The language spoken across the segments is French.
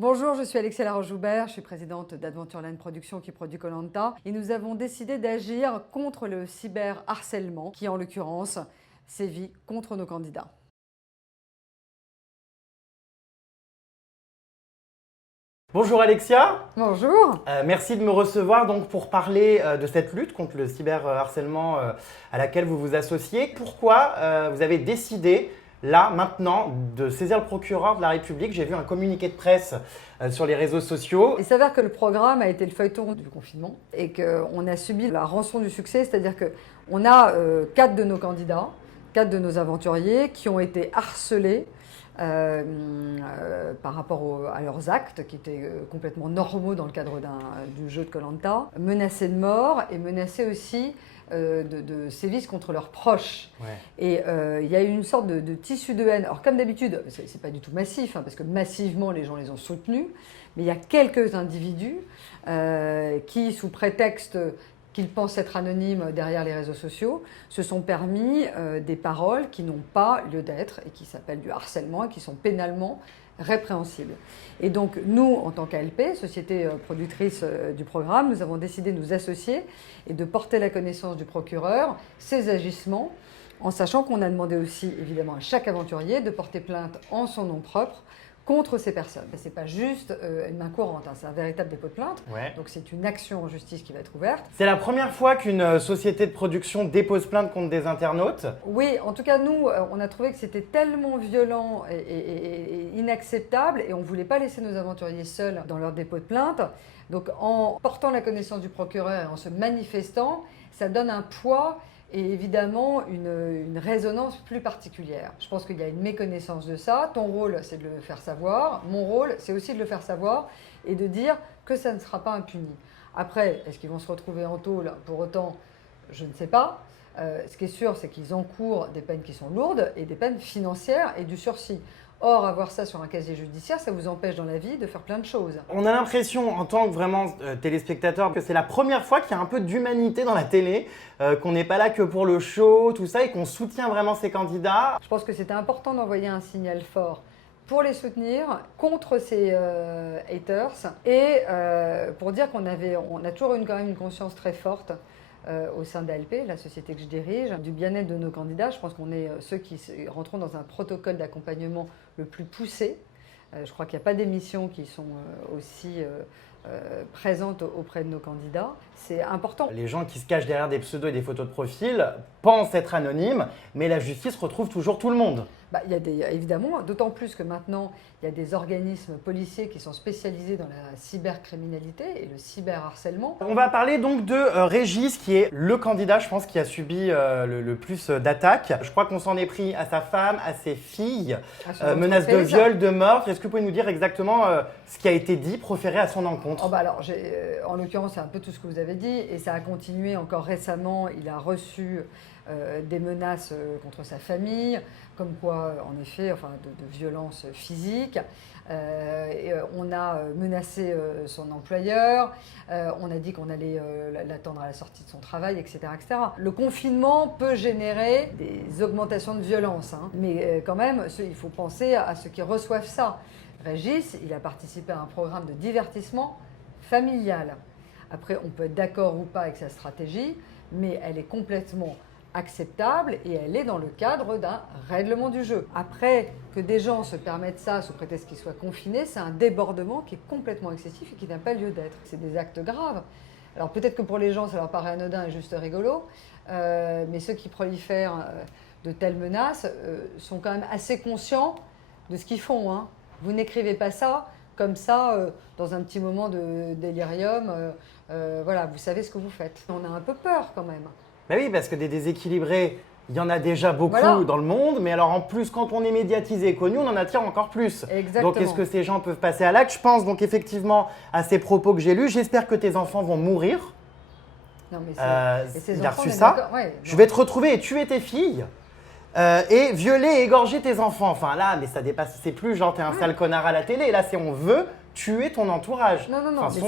Bonjour, je suis Alexia Laroche-Joubert, je suis présidente d'Adventureland Productions qui produit koh Lanta et nous avons décidé d'agir contre le cyberharcèlement qui en l'occurrence sévit contre nos candidats. Bonjour Alexia, Bonjour. merci de me recevoir donc pour parler de cette lutte contre le cyberharcèlement à laquelle vous vous associez. Pourquoi vous avez décidé là maintenant de saisir le procureur de la République? J'ai vu un communiqué de presse sur les réseaux sociaux. Il s'avère que le programme a été le feuilleton du confinement et qu'on a subi la rançon du succès, c'est-à-dire qu'on a 4 de nos candidats, 4 de nos aventuriers qui ont été harcelés par rapport à leurs actes qui étaient complètement normaux dans le cadre du jeu de koh Lanta, menacés de mort et menacés aussi de sévices contre leurs proches. Ouais. Et il y a eu une sorte de tissu de haine. Alors comme d'habitude, c'est pas du tout massif, parce que massivement les gens les ont soutenus, mais il y a quelques individus qui, sous prétexte qu'ils pensent être anonymes derrière les réseaux sociaux, se sont permis des paroles qui n'ont pas lieu d'être et qui s'appellent du harcèlement et qui sont pénalement répréhensibles. Et donc nous, en tant qu'ALP, société productrice du programme, nous avons décidé de nous associer et de porter la connaissance du procureur ces agissements, en sachant qu'on a demandé aussi évidemment à chaque aventurier de porter plainte en son nom propre contre ces personnes. Ce n'est pas juste une main courante, c'est un véritable dépôt de plainte. Ouais. Donc c'est une action en justice qui va être ouverte. C'est la première fois qu'une société de production dépose plainte contre des internautes. Oui, en tout cas nous, on a trouvé que c'était tellement violent et inacceptable et on ne voulait pas laisser nos aventuriers seuls dans leur dépôt de plainte. Donc en portant la connaissance du procureur et en se manifestant, ça donne un poids et évidemment une résonance plus particulière. Je pense qu'il y a une méconnaissance de ça. Ton rôle, c'est de le faire savoir. Mon rôle, c'est aussi de le faire savoir et de dire que ça ne sera pas impuni. Après, est-ce qu'ils vont se retrouver en tôle? Pour autant, je ne sais pas. Ce qui est sûr, c'est qu'ils encourent des peines qui sont lourdes et des peines financières et du sursis. Or, avoir ça sur un casier judiciaire, ça vous empêche dans la vie de faire plein de choses. On a l'impression, en tant que vraiment téléspectateur, que c'est la première fois qu'il y a un peu d'humanité dans la télé, qu'on n'est pas là que pour le show, tout ça, et qu'on soutient vraiment ces candidats. Je pense que c'était important d'envoyer un signal fort pour les soutenir contre ces haters et pour dire qu'on a toujours eu quand même une conscience très forte au sein d'ALP, la société que je dirige, du bien-être de nos candidats. Je pense qu'on est ceux qui rentrons dans un protocole d'accompagnement le plus poussé. Je crois qu'il n'y a pas d'émissions qui sont aussi présentes auprès de nos candidats. C'est important. Les gens qui se cachent derrière des pseudos et des photos de profil pensent être anonymes, mais la justice retrouve toujours tout le monde. Il y a évidemment, d'autant plus que maintenant, il y a des organismes policiers qui sont spécialisés dans la cybercriminalité et le cyberharcèlement. On va parler donc de Régis, qui est le candidat, je pense, qui a subi le plus d'attaques. Je crois qu'on s'en est pris à sa femme, à ses filles, menaces de viol, de meurtre. Est-ce que vous pouvez nous dire exactement ce qui a été dit, proféré à son encontre? En l'occurrence, c'est un peu tout ce que vous avez dit et ça a continué encore récemment. Il a reçu des menaces contre sa famille, comme quoi, en effet, de violences physiques. On a menacé son employeur, on a dit qu'on allait l'attendre à la sortie de son travail, etc., etc. Le confinement peut générer des augmentations de violence, mais quand même, il faut penser à ceux qui reçoivent ça. Régis, il a participé à un programme de divertissement familial. Après, on peut être d'accord ou pas avec sa stratégie, mais elle est complètement acceptable et elle est dans le cadre d'un règlement du jeu. Après, que des gens se permettent ça sous prétexte qu'ils soient confinés, c'est un débordement qui est complètement excessif et qui n'a pas lieu d'être. C'est des actes graves. Alors peut-être que pour les gens, ça leur paraît anodin et juste rigolo, mais ceux qui prolifèrent de telles menaces sont quand même assez conscients de ce qu'ils font. Vous n'écrivez pas ça comme ça, dans un petit moment de délirium. Voilà, vous savez ce que vous faites. On a un peu peur quand même. Ben oui, parce que des déséquilibrés, il y en a déjà beaucoup dans le monde, mais alors en plus, quand on est médiatisé et connu, on en attire encore plus. Exactement. Donc est-ce que ces gens peuvent passer à l'acte? Je pense donc effectivement à ces propos que j'ai lus. J'espère que tes enfants vont mourir. Non, mais il a reçu ça. Ouais, je vais te retrouver et tuer tes filles. Et violer et égorger tes enfants. Enfin là, mais ça dépasse, c'est plus genre t'es un sale connard à la télé. Là, c'est on veut tuer ton entourage. Non, mais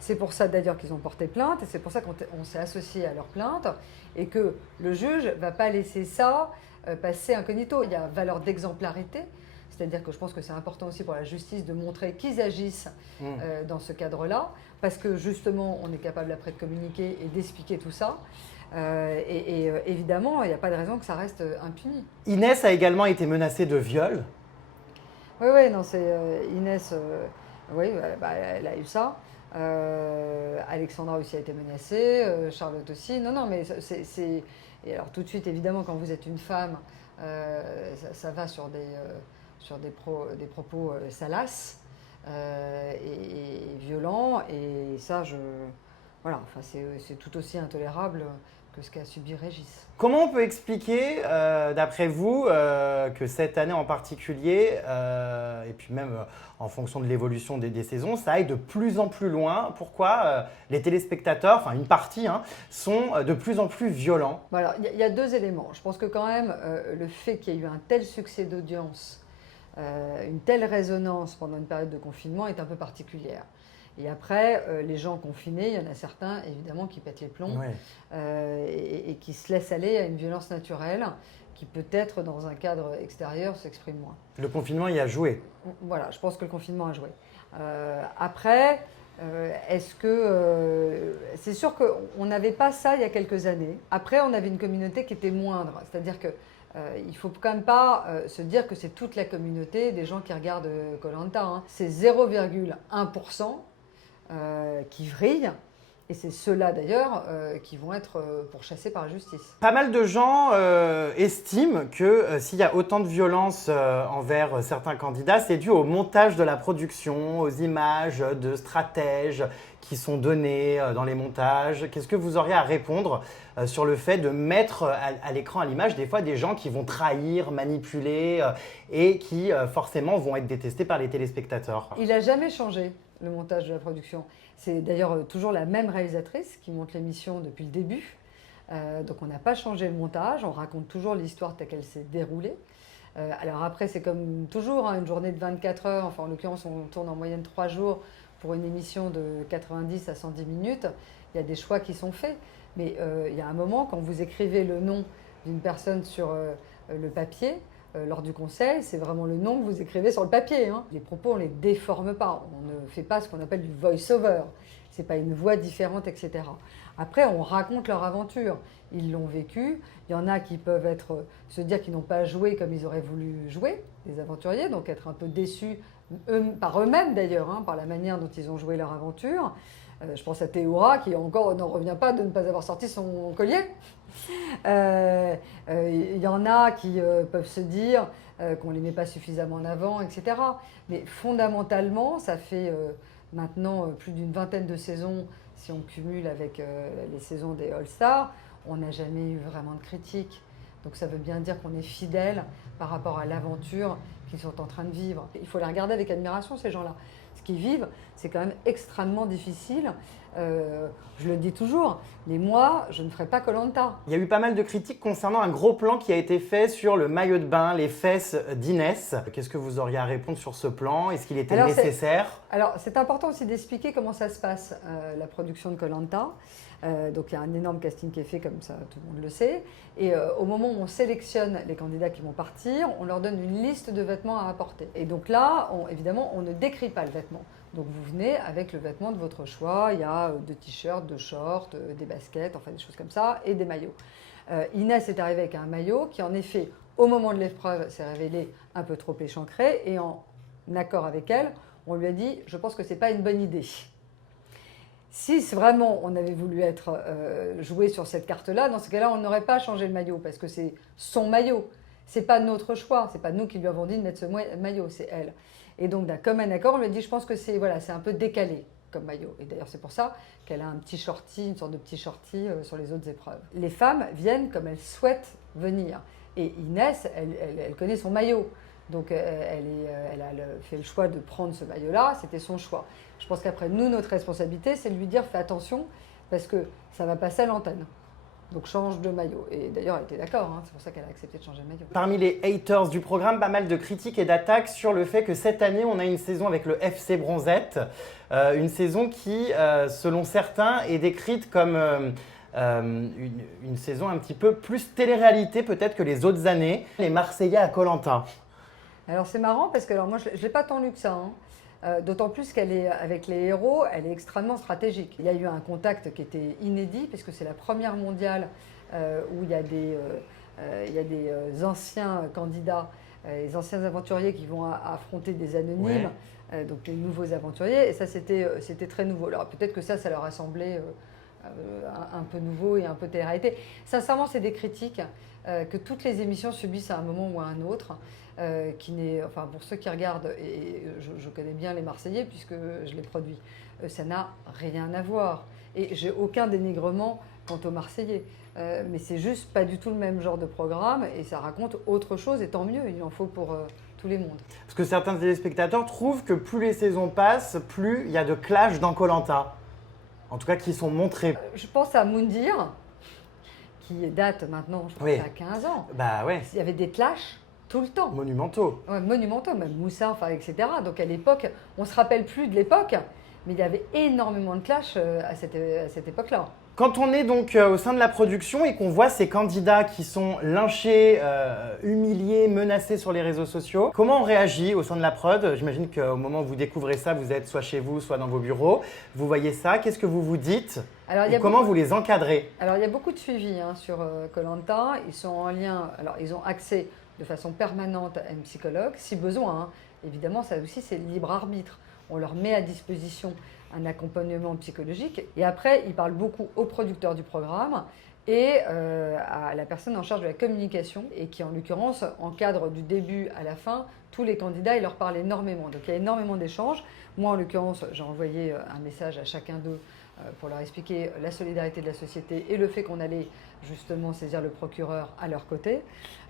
c'est pour ça d'ailleurs qu'ils ont porté plainte et c'est pour ça qu'on s'est associé à leur plainte et que le juge ne va pas laisser ça passer incognito. Il y a valeur d'exemplarité, C'est-à-dire que je pense que c'est important aussi pour la justice de montrer qu'ils agissent dans ce cadre-là, parce que justement, on est capable après de communiquer et d'expliquer tout ça. Évidemment, il n'y a pas de raison que ça reste impuni. Inès a également été menacée de viol. Oui, non, c'est Inès, oui, elle a eu ça. Alexandra aussi a été menacée, Charlotte aussi. Non, mais c'est... Et alors tout de suite, évidemment, quand vous êtes une femme, ça va sur des propos salaces et violents. Et ça, voilà, enfin, c'est tout aussi intolérable que ce qu'a subi Régis. Comment on peut expliquer, d'après vous, que cette année en particulier, et puis même en fonction de l'évolution des saisons, ça aille de plus en plus loin? Pourquoi les téléspectateurs, enfin une partie, sont de plus en plus violents? Voilà, il y a deux éléments. Je pense que quand même, le fait qu'il y ait eu un tel succès d'audience, une telle résonance pendant une période de confinement est un peu particulière. Et après, les gens confinés, il y en a certains, évidemment, qui pètent les plombs et qui se laissent aller à une violence naturelle qui peut-être, dans un cadre extérieur, s'exprime moins. Le confinement y a joué. Voilà, je pense que le confinement a joué. Après, est-ce que... c'est sûr qu'on n'avait pas ça il y a quelques années. Après, on avait une communauté qui était moindre. C'est-à-dire que il ne faut quand même pas se dire que c'est toute la communauté des gens qui regardent Koh-Lanta. C'est 0,1% qui vrillent. Et c'est ceux-là d'ailleurs qui vont être pourchassés par la justice. Pas mal de gens estiment que s'il y a autant de violence envers certains candidats, c'est dû au montage de la production, aux images de stratèges qui sont données dans les montages. Qu'est-ce que vous auriez à répondre sur le fait de mettre à l'écran, à l'image, des fois des gens qui vont trahir, manipuler et qui forcément vont être détestés par les téléspectateurs? Il n'a jamais changé, le montage de la production. C'est d'ailleurs toujours la même réalisatrice qui monte l'émission depuis le début. Donc on n'a pas changé le montage, on raconte toujours l'histoire telle qu'elle s'est déroulée. Alors après, c'est comme toujours, une journée de 24 heures, enfin en l'occurrence on tourne en moyenne 3 jours pour une émission de 90 à 110 minutes. Il y a des choix qui sont faits. Mais il y a un moment, quand vous écrivez le nom d'une personne sur le papier, lors du conseil, c'est vraiment le nom que vous écrivez sur le papier. Les propos, on ne les déforme pas. On ne fait pas ce qu'on appelle du voice-over. Ce n'est pas une voix différente, etc. Après, on raconte leur aventure. Ils l'ont vécu. Il y en a qui peuvent se dire qu'ils n'ont pas joué comme ils auraient voulu jouer, les aventuriers, donc être un peu déçus par eux-mêmes d'ailleurs, par la manière dont ils ont joué leur aventure. Je pense à Théora qui encore n'en revient pas de ne pas avoir sorti son collier. Il y en a qui peuvent se dire qu'on ne les met pas suffisamment en avant, etc. Mais fondamentalement, ça fait maintenant plus d'une vingtaine de saisons, si on cumule avec les saisons des All-Stars, on n'a jamais eu vraiment de critiques. Donc ça veut bien dire qu'on est fidèle par rapport à l'aventure qu'ils sont en train de vivre. Il faut les regarder avec admiration, ces gens-là. Ce qu'ils vivent, c'est quand même extrêmement difficile. Je le dis toujours, mais moi, je ne ferai pas Koh-Lanta. Il y a eu pas mal de critiques concernant un gros plan qui a été fait sur le maillot de bain, les fesses d'Inès. Qu'est-ce que vous auriez à répondre sur ce plan? Est-ce qu'il était nécessaire? Alors, c'est important aussi d'expliquer comment ça se passe, la production de Koh-Lanta. Donc, il y a un énorme casting qui est fait, comme ça, tout le monde le sait. Et au moment où on sélectionne les candidats qui vont partir, on leur donne une liste de vêtements à apporter. Et donc là, évidemment, on ne décrit pas le vêtement. Donc vous venez avec le vêtement de votre choix. Il y a 2 t-shirts, 2 shorts, des baskets, enfin des choses comme ça, et des maillots. Inès est arrivée avec un maillot qui, en effet, au moment de l'épreuve, s'est révélé un peu trop échancré. Et en accord avec elle, on lui a dit « je pense que ce n'est pas une bonne idée ». Si vraiment on avait voulu joué sur cette carte-là, dans ce cas-là, on n'aurait pas changé le maillot parce que c'est son maillot. Ce n'est pas notre choix, ce n'est pas nous qui lui avons dit de mettre ce maillot, c'est elle. Et donc, d'un commun accord, on lui a dit, je pense que c'est un peu décalé comme maillot. Et d'ailleurs, c'est pour ça qu'elle a un petit shorty, une sorte de petit shorty sur les autres épreuves. Les femmes viennent comme elles souhaitent venir. Et Inès, elle connaît son maillot. Donc, elle a fait le choix de prendre ce maillot-là, c'était son choix. Je pense qu'après, nous, notre responsabilité, c'est de lui dire, fais attention, parce que ça va passer à l'antenne. Donc change de maillot. Et d'ailleurs, elle était d'accord, c'est pour ça qu'elle a accepté de changer de maillot. Parmi les haters du programme, pas mal de critiques et d'attaques sur le fait que cette année, on a une saison avec le FC Bronzette. Une saison qui, selon certains, est décrite comme une saison un petit peu plus télé-réalité peut-être que les autres années. Les Marseillais à Koh-Lanta. Alors c'est marrant parce que alors moi je ne l'ai pas tant lu que ça, hein. D'autant plus qu'elle est avec les héros, elle est extrêmement stratégique. Il y a eu un contact qui était inédit puisque c'est la première mondiale où il y a des anciens candidats, les anciens aventuriers qui vont affronter des anonymes, donc les nouveaux aventuriers. Et ça c'était très nouveau. Alors peut-être que ça leur a semblé un peu nouveau et un peu télé-réalité. Sincèrement, c'est des critiques que toutes les émissions subissent à un moment ou à un autre. Enfin, pour ceux qui regardent, et je connais bien les Marseillais puisque je les produis, ça n'a rien à voir. Et j'ai aucun dénigrement quant aux Marseillais. Mais c'est juste pas du tout le même genre de programme et ça raconte autre chose et tant mieux, il en faut pour tous les mondes. Parce que certains téléspectateurs trouvent que plus les saisons passent, plus il y a de clash dans koh. En tout cas, qui sont montrés. Je pense à Moundir, qui date maintenant, je pense, à 15 ans. Bah ouais. Il y avait des clashs tout le temps. Monumentaux. Ouais, monumentaux, même Moussa, enfin, etc. Donc à l'époque, on ne se rappelle plus de l'époque, mais il y avait énormément de clashs à cette époque-là. Quand on est donc au sein de la production et qu'on voit ces candidats qui sont lynchés, humiliés, menacés sur les réseaux sociaux, comment on réagit au sein de la prod? J'imagine qu'au moment où vous découvrez ça, vous êtes soit chez vous, soit dans vos bureaux. Vous voyez ça, qu'est-ce que vous vous dites? Et comment vous les encadrez? Alors il y a beaucoup de suivi sur koh. Ils sont en lien, alors ils ont accès de façon permanente à une psychologue, si besoin, hein. Évidemment, ça aussi c'est libre arbitre. On leur met à disposition un accompagnement psychologique. Et après, ils parlent beaucoup aux producteurs du programme et à la personne en charge de la communication et qui, en l'occurrence, encadre du début à la fin tous les candidats et leur parle énormément. Donc il y a énormément d'échanges. Moi, en l'occurrence, j'ai envoyé un message à chacun d'eux pour leur expliquer la solidarité de la société et le fait qu'on allait justement saisir le procureur à leur côté.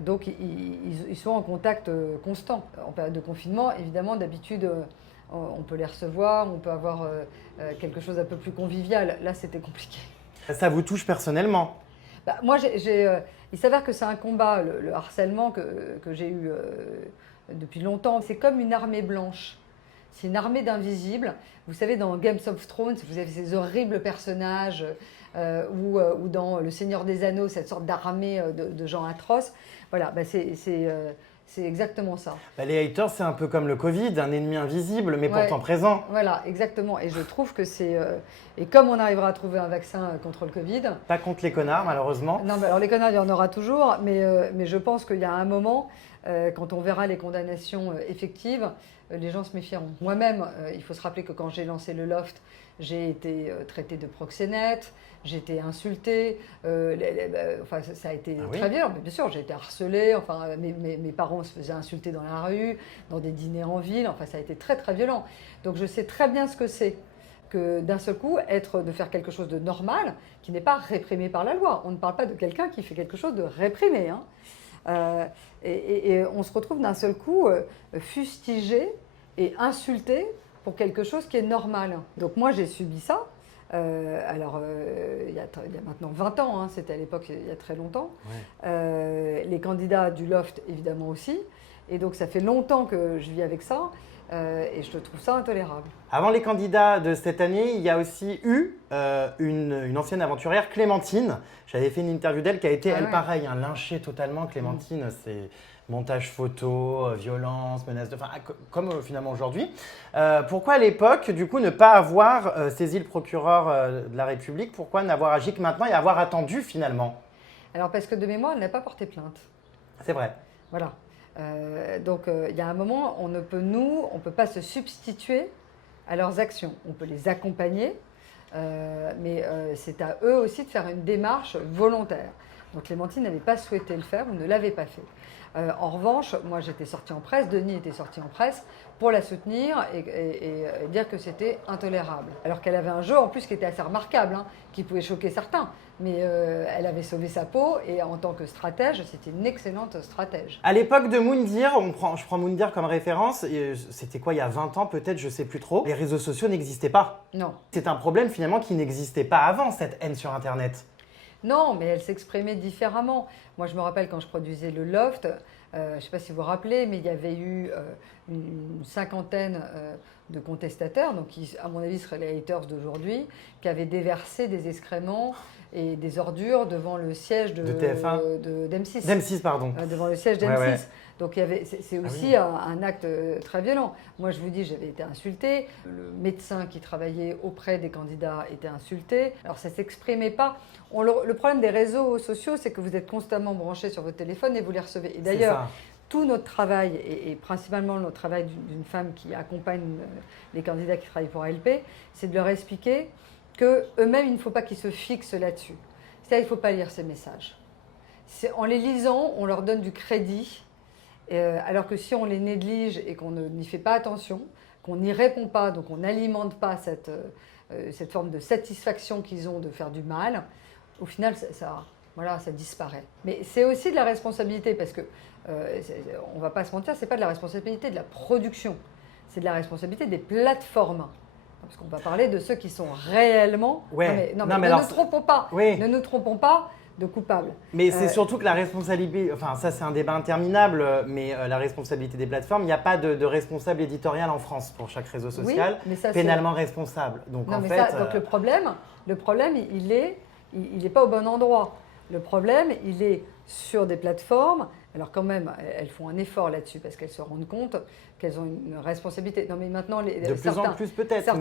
Donc ils sont en contact constant. En période de confinement, évidemment, d'habitude, on peut les recevoir, on peut avoir quelque chose un peu plus convivial. Là, c'était compliqué. Ça vous touche personnellement? Moi, il s'avère que c'est un combat, le harcèlement que j'ai eu depuis longtemps. C'est comme une armée blanche. C'est une armée d'invisibles. Vous savez, dans Game of Thrones, vous avez ces horribles personnages, ou dans Le Seigneur des Anneaux, cette sorte d'armée de gens atroces. Voilà, c'est exactement ça. Les haters, c'est un peu comme le Covid, un ennemi invisible, mais pourtant présent. Voilà, exactement. Et je trouve que c'est... et comme on arrivera à trouver un vaccin contre le Covid... Pas contre les connards, malheureusement. Non, mais alors les connards, il y en aura toujours. Mais je pense qu'il y a un moment, quand on verra les condamnations effectives, les gens se méfieront. Moi-même, il faut se rappeler que quand j'ai lancé le Loft, j'ai été traitée de proxénète, j'ai été insultée, enfin, ça a été très violent. Mais bien sûr, j'ai été harcelée, enfin, mes parents se faisaient insulter dans la rue, dans des dîners en ville, enfin, ça a été très très violent. Donc je sais très bien ce que c'est que d'un seul coup, de faire quelque chose de normal, qui n'est pas réprimé par la loi. On ne parle pas de quelqu'un qui fait quelque chose de réprimé, hein. Et on se retrouve d'un seul coup fustigé et insulté pour quelque chose qui est normal. Donc moi, j'ai subi ça. Il y a maintenant 20 ans, hein, c'était à l'époque il y a très longtemps. Les candidats du Loft, évidemment aussi. Et donc ça fait longtemps que je vis avec ça. Et je trouve ça intolérable. Avant les candidats de cette année, il y a aussi eu une ancienne aventurière, Clémentine. J'avais fait une interview d'elle qui a été, pareil, lynchée totalement. Clémentine, c'est montage photo, violence, menace de... Enfin, comme finalement aujourd'hui. Pourquoi à l'époque, du coup, ne pas avoir saisi le procureur de la République? Pourquoi n'avoir agi que maintenant et avoir attendu finalement? Alors parce que de mémoire, elle n'a pas porté plainte. C'est vrai. Voilà. Donc il y a un moment, on ne peut pas se substituer à leurs actions. On peut les accompagner, mais c'est à eux aussi de faire une démarche volontaire. Donc Clémentine n'avait pas souhaité le faire ou ne l'avait pas fait. En revanche, moi j'étais sortie en presse, Denis était sorti en presse pour la soutenir et dire que c'était intolérable. Alors qu'elle avait un jeu en plus qui était assez remarquable, hein, qui pouvait choquer certains. Mais elle avait sauvé sa peau et en tant que stratège, c'était une excellente stratège. À l'époque de Moundir, je prends Moundir comme référence, c'était quoi, il y a 20 ans peut-être, je sais plus trop, les réseaux sociaux n'existaient pas. Non. C'est un problème finalement qui n'existait pas avant, cette haine sur Internet. Non, mais elle s'exprimait différemment. Moi, je me rappelle quand je produisais le Loft, je ne sais pas si vous vous rappelez, mais il y avait eu une cinquantaine de contestataires, donc qui, à mon avis, seraient les haters d'aujourd'hui, qui avaient déversé des excréments et des ordures devant le siège de TF1 d'M6. d'M6, pardon. Devant le siège d'M6. Ouais, ouais. Donc c'est aussi un acte très violent. Moi, je vous dis, j'avais été insultée. Le médecin qui travaillait auprès des candidats était insulté. Alors, ça ne s'exprimait pas. Le problème des réseaux sociaux, c'est que vous êtes constamment branché sur votre téléphone et vous les recevez. Et d'ailleurs, tout notre travail, et principalement notre travail d'une femme qui accompagne les candidats qui travaillent pour ALP, c'est de leur expliquer qu'eux-mêmes, il ne faut pas qu'ils se fixent là-dessus. C'est-à-dire qu'il ne faut pas lire ces messages. En les lisant, on leur donne du crédit, alors que si on les néglige et qu'on n'y fait pas attention, qu'on n'y répond pas, donc on n'alimente pas cette forme de satisfaction qu'ils ont de faire du mal, au final, ça disparaît. Mais c'est aussi de la responsabilité, parce que, on ne va pas se mentir, ce n'est pas de la responsabilité de la production, c'est de la responsabilité des plateformes. Parce qu'on va parler de ceux qui sont réellement... Ouais. Ne nous trompons pas de coupables. Mais c'est surtout que la responsabilité, enfin ça c'est un débat interminable, mais la responsabilité des plateformes, il n'y a pas de responsable éditorial en France pour chaque réseau social, pénalement responsable. Donc donc le problème, il n'est pas au bon endroit. Le problème, il est sur des plateformes. Alors quand même, elles font un effort là-dessus parce qu'elles se rendent compte qu'elles ont une responsabilité. Non mais maintenant, de plus en plus peut-être.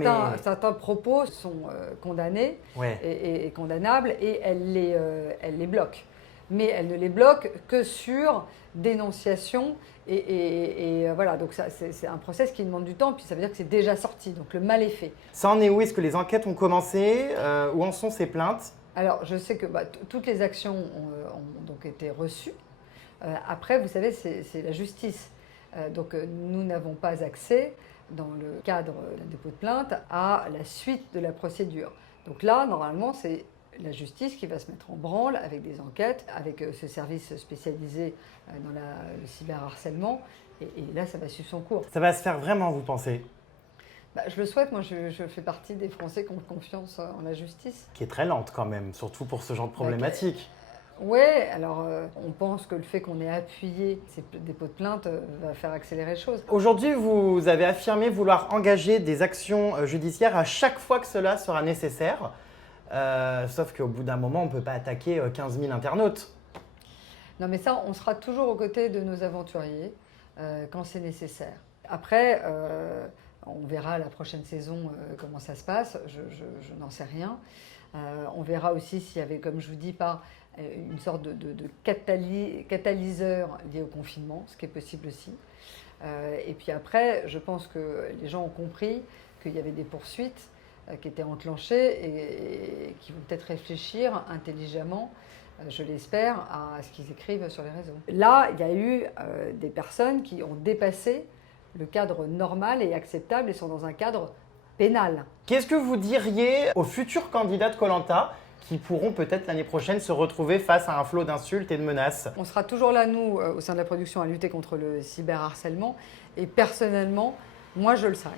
Certains propos sont condamnés et condamnables et elles les bloquent. Mais elles ne les bloquent que sur dénonciation et voilà. Donc c'est un process qui demande du temps, puis ça veut dire que c'est déjà sorti, donc le mal est fait. Ça en est où? Est-ce que les enquêtes ont commencé? Où en sont ces plaintes? Alors je sais que toutes les actions ont donc été reçues. Après, vous savez, c'est la justice. Donc nous n'avons pas accès, dans le cadre d'un dépôt de plainte, à la suite de la procédure. Donc là, normalement, c'est la justice qui va se mettre en branle avec des enquêtes, avec ce service spécialisé dans le cyberharcèlement. Et là, ça va suivre son cours. Ça va se faire vraiment, vous pensez? Je le souhaite. Moi, je fais partie des Français qui ont confiance en la justice. Qui est très lente quand même, surtout pour ce genre de problématique. Oui, alors on pense que le fait qu'on ait appuyé ces dépôts de plainte va faire accélérer les choses. Aujourd'hui, vous avez affirmé vouloir engager des actions judiciaires à chaque fois que cela sera nécessaire. Sauf qu'au bout d'un moment, on ne peut pas attaquer 15 000 internautes. Non mais ça, on sera toujours aux côtés de nos aventuriers quand c'est nécessaire. Après, on verra la prochaine saison comment ça se passe, je n'en sais rien. On verra aussi s'il y avait, comme je vous dis, pas une sorte de catalyseur lié au confinement, ce qui est possible aussi. Et puis après, je pense que les gens ont compris qu'il y avait des poursuites qui étaient enclenchées et qui vont peut-être réfléchir intelligemment, je l'espère, à ce qu'ils écrivent sur les réseaux. Là, il y a eu des personnes qui ont dépassé le cadre normal et acceptable et sont dans un cadre pénal. Qu'est-ce que vous diriez aux futurs candidats de Koh-Lanta qui pourront peut-être l'année prochaine se retrouver face à un flot d'insultes et de menaces? On sera toujours là, nous, au sein de la production, à lutter contre le cyberharcèlement. Et personnellement, moi, je le serai.